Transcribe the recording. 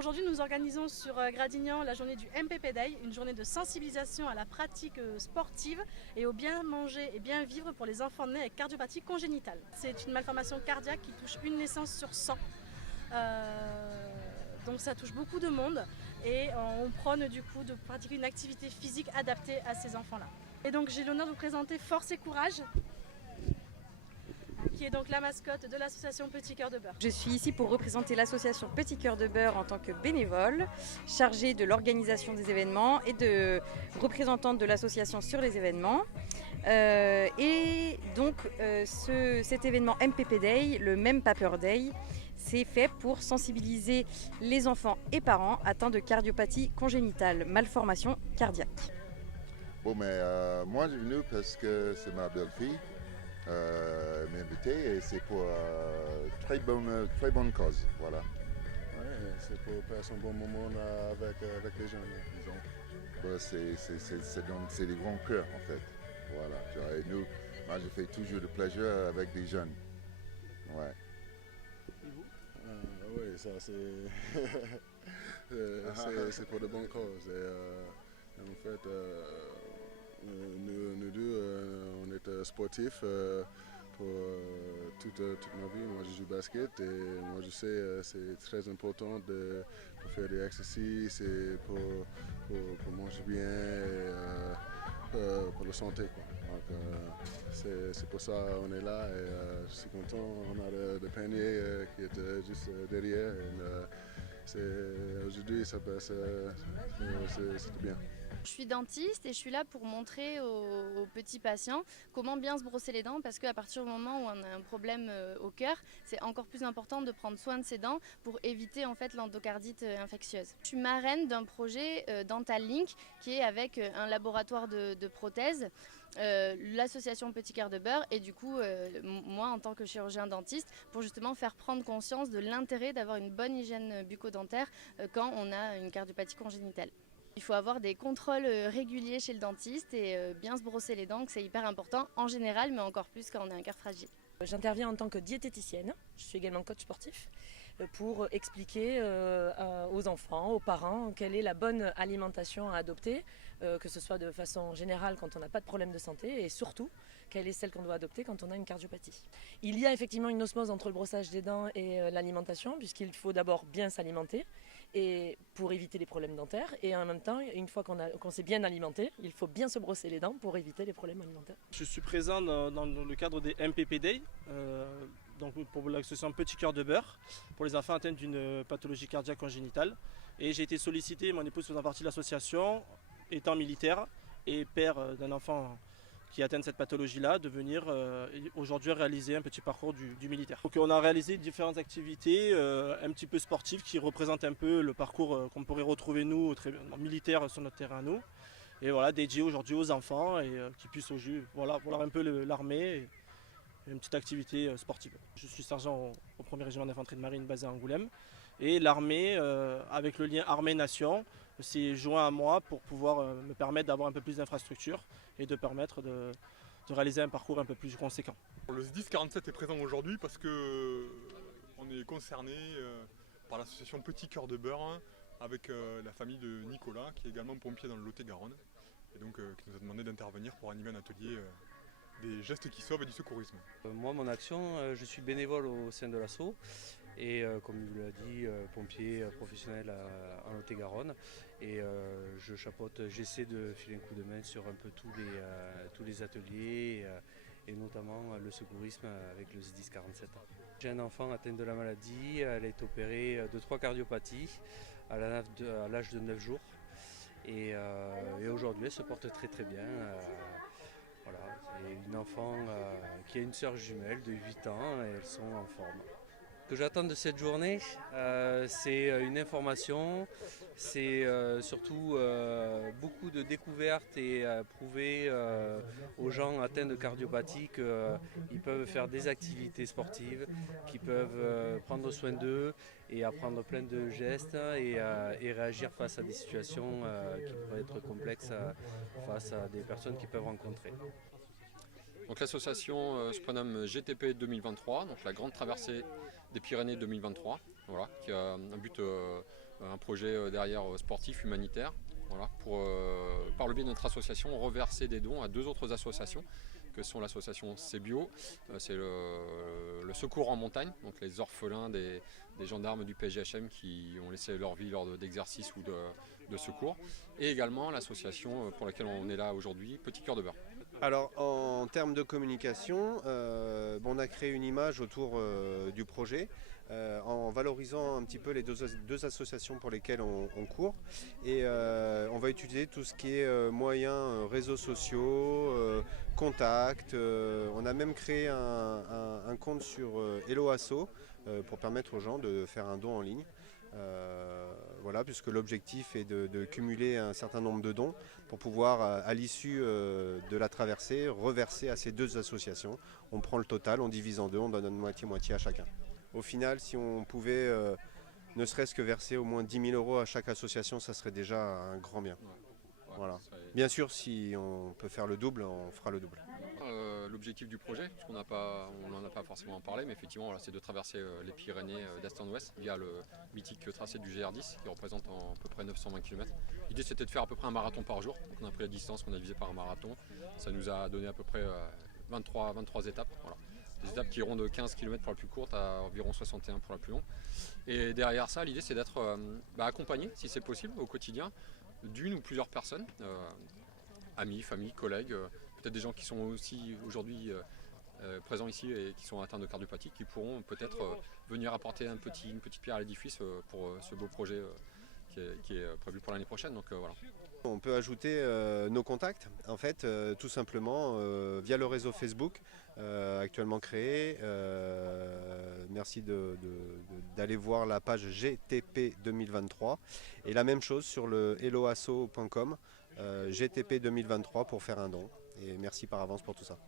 aujourd'hui, nous organisons sur Gradignan la journée du MPP Day, une journée de sensibilisation à la pratique sportive et au bien manger et bien vivre pour les enfants nés avec cardiopathie congénitale. C'est une malformation cardiaque qui touche une naissance sur 100. Donc ça touche beaucoup de monde et on prône du coup de pratiquer une activité physique adaptée à ces enfants-là. Et donc j'ai l'honneur de vous présenter Force et Courage, qui est donc la mascotte de l'association Petit Cœur de Beurre. Je suis ici pour représenter l'association Petit Cœur de Beurre en tant que bénévole, chargée de l'organisation des événements et de représentante de l'association sur les événements. Et donc cet événement MPP Day, le Même Pas Peur Day, c'est fait pour sensibiliser les enfants et parents atteints de cardiopathie congénitale, malformation cardiaque. Bon, mais moi j'ai venu parce que c'est ma belle-fille. M'a invité et c'est pour très bonne cause, voilà. Ouais, c'est pour passer un bon moment avec les jeunes, disons. Bah, c'est des grands cœurs en fait, voilà. Tu vois, et nous, moi je fais toujours de plaisir avec des jeunes, ouais. Oui, ça c'est pour de bonnes causes. Et, en fait, nous deux, on est sportifs pour toute ma vie. Moi, je joue au basket et moi, je sais c'est très important pour faire des exercices et pour manger bien et pour la santé, quoi. Donc, c'est pour ça qu'on est là et je suis content. On a le panier qui est juste derrière. Aujourd'hui, ça passe, c'est bien. Je suis dentiste et je suis là pour montrer aux petits patients comment bien se brosser les dents parce qu'à partir du moment où on a un problème au cœur, c'est encore plus important de prendre soin de ses dents pour éviter en fait l'endocardite infectieuse. Je suis marraine d'un projet Dental Link qui est avec un laboratoire de prothèses, l'association Petit Cœur de Beurre et du coup moi en tant que chirurgien dentiste pour justement faire prendre conscience de l'intérêt d'avoir une bonne hygiène bucco-dentaire quand on a une cardiopathie congénitale. Il faut avoir des contrôles réguliers chez le dentiste et bien se brosser les dents, que c'est hyper important en général, mais encore plus quand on a un cœur fragile. J'interviens en tant que diététicienne, je suis également coach sportif, pour expliquer aux enfants, aux parents, quelle est la bonne alimentation à adopter, que ce soit de façon générale quand on n'a pas de problème de santé et surtout quelle est celle qu'on doit adopter quand on a une cardiopathie. Il y a effectivement une osmose entre le brossage des dents et l'alimentation puisqu'il faut d'abord bien s'alimenter et pour éviter les problèmes dentaires et en même temps, une fois qu'on s'est bien alimenté, il faut bien se brosser les dents pour éviter les problèmes alimentaires. Je suis présent dans le cadre des MPP Day, donc pour l'association Petit Cœur de Beurre, pour les enfants atteints d'une pathologie cardiaque congénitale. Et j'ai été sollicité, mon épouse faisant partie de l'association, étant militaire et père d'un enfant qui atteint cette pathologie-là, de venir aujourd'hui réaliser un petit parcours du militaire. Donc on a réalisé différentes activités un petit peu sportives qui représentent un peu le parcours qu'on pourrait retrouver nous, militaires sur notre terrain à nous. Et voilà, dédié aujourd'hui aux enfants et qui puissent voir un peu l'armée et une petite activité sportive. Je suis sergent au 1er régiment d'infanterie de marine basé à Angoulême. Et l'armée, avec le lien armée-nation, s'est joint à moi pour pouvoir me permettre d'avoir un peu plus d'infrastructures et de permettre de réaliser un parcours un peu plus conséquent. Le SDIS-47 est présent aujourd'hui parce qu'on est concerné par l'association Petit Cœur de Beurre avec la famille de Nicolas qui est également pompier dans le Lot-et-Garonne et donc qui nous a demandé d'intervenir pour animer un atelier des gestes qui sauvent et du secourisme. Moi, mon action, je suis bénévole au sein de l'asso et comme il vous l'a dit, pompier professionnel en Lot-et-Garonne et j'essaie de filer un coup de main sur un peu tous les ateliers et notamment le secourisme avec le SDIS 47. J'ai un enfant atteint de la maladie, elle est opérée de 3 cardiopathies à l'âge de 9 jours et aujourd'hui elle se porte très très bien. Voilà, c'est une enfant qui a une sœur jumelle de 8 ans et elles sont en forme. Ce que j'attends de cette journée, c'est une information, c'est surtout beaucoup de découvertes et prouver aux gens atteints de cardiopathie qu'ils peuvent faire des activités sportives, qu'ils peuvent prendre soin d'eux et apprendre plein de gestes et réagir face à des situations qui pourraient être complexes face à des personnes qu'ils peuvent rencontrer. Donc l'association se prénomme GTP 2023, donc la grande traversée des Pyrénées 2023, voilà, qui a un but un projet derrière sportif, humanitaire, voilà, pour, par le biais de notre association, reverser des dons à 2 autres associations, que sont l'association CBio, c'est le secours en montagne, donc les orphelins des gendarmes du PGHM qui ont laissé leur vie lors d'exercices ou de secours, et également l'association pour laquelle on est là aujourd'hui, Petit Cœur de Beurre. Alors en termes de communication, on a créé une image autour du projet en valorisant un petit peu les deux associations pour lesquelles on court, et on va utiliser tout ce qui est moyens réseaux sociaux, contacts. On a même créé un compte sur Hello Asso pour permettre aux gens de faire un don en ligne. Voilà, puisque l'objectif est de cumuler un certain nombre de dons pour pouvoir, à l'issue de la traversée, reverser à ces 2 associations. On prend le total, on divise en 2, on donne une moitié-moitié à chacun. Au final, si on pouvait ne serait-ce que verser au moins 10 000 € à chaque association, ça serait déjà un grand bien. Ouais, voilà. Bien sûr, si on peut faire le double, on fera le double. L'objectif du projet, parce qu'on n'en a pas forcément parlé, mais effectivement voilà, c'est de traverser les Pyrénées d'est en ouest via le mythique tracé du GR10 qui représente à peu près 920 km. L'idée c'était de faire à peu près un marathon par jour, donc on a pris la distance qu'on a divisée par un marathon. Ça nous a donné à peu près 23 étapes. Voilà. Des étapes qui iront de 15 km pour la plus courte à environ 61 pour la plus longue. Et derrière ça, l'idée c'est d'être accompagné, si c'est possible, au quotidien, d'une ou plusieurs personnes, amis, familles, collègues, peut-être des gens qui sont aussi aujourd'hui présents ici et qui sont atteints de cardiopathie, qui pourront peut-être venir apporter une petite pierre à l'édifice pour ce beau projet qui est prévu pour l'année prochaine. Donc, voilà. On peut ajouter nos contacts, en fait, tout simplement via le réseau Facebook actuellement créé. Merci d'aller voir la page GTP 2023, et la même chose sur le helloasso.com, GTP 2023 pour faire un don. Et merci par avance pour tout ça.